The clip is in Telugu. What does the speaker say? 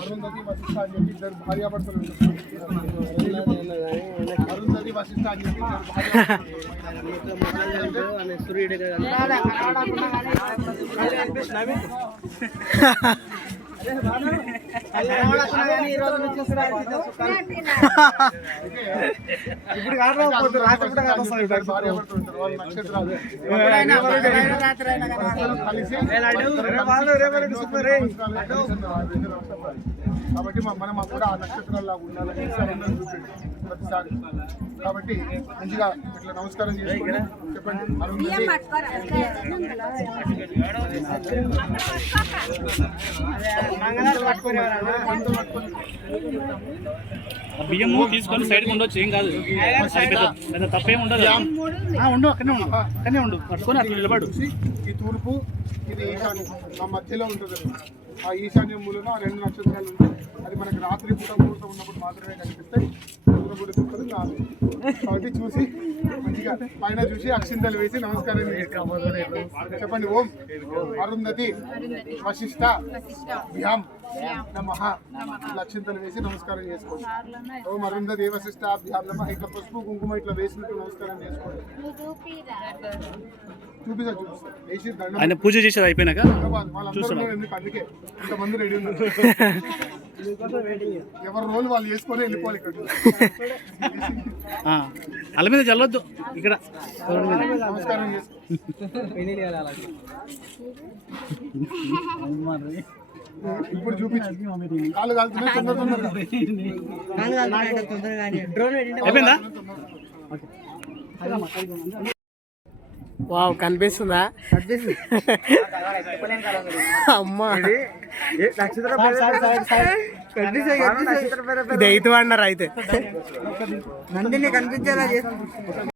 అరుంధతి వశిష్ఠ అని చెప్పి ఇద్దరు భార్యాభర్తలు ఉంటారు. అరుంధతి వశిష్ఠ అని చెప్పి ఇద్దరు నక్షత్రాలు కాబట్టి మనం కూడా ఆ నక్షత్రాల్లో ఉండాలని ప్రతిసారి. కాబట్టి మంచిగా ఇట్లా నమస్కారం చేసుకుని చెప్పండి. అరుంధతి బియ్యము తీసుకొని సైడ్ ఉండొచ్చు, ఏం కాదు, పెద్ద తప్పేం ఉండదు. ఉండు అక్కడనే ఉండు పట్టుకొని అట్లా నిలబడు. ఈ తూర్పు ఇది ఈశాన్యం, ఆ మధ్యలో ఉంటుంది. ఆ ఈశాన్యం మూలన 2 నక్షత్రాలు ఉంటాయి. అది మనకి రాత్రి పూట ముహూర్తం ఉన్నప్పుడు మాత్రమే కనిపిస్తాయి. కాబట్టి చూసి మంచిగా పైన చూసి అక్షింతలు వేసి నమస్కారం చెప్పండి. ఓం అరుంధతి వశిష్ఠ భ్యాం నమః. అక్షింతలు వేసి నమస్కారం చేసుకోండి. ఓం అరుంధతి వశిష్ఠ భ్యాం నమః. ఇట్లా పసుపు కుంకుమ ఇట్లా వేసినట్టు నమస్కారం చేసుకోండి. చూపిస్తా వేసి ఆయన పూజ చేసేది అయిపోయినాక వాళ్ళందరూ ఎందుకు అందుకే ఇంతమంది రెడీ ఉన్నారు. ఎవరి రోజు వాళ్ళు చేసుకొని వెళ్ళిపోవాలి. ఇక్కడ అల్ల మీద చల్లొద్దు, ఇక్కడ నమస్కారం ఇప్పుడు చూపించు. కాళ్ళు కాలుతున్నాయి తొందరగా అయిపోయిందా? వావ్, కనిపిస్తుందా? అమ్మా ఇది 8 అన్నారు అయితే. నందిని కనిపించేలా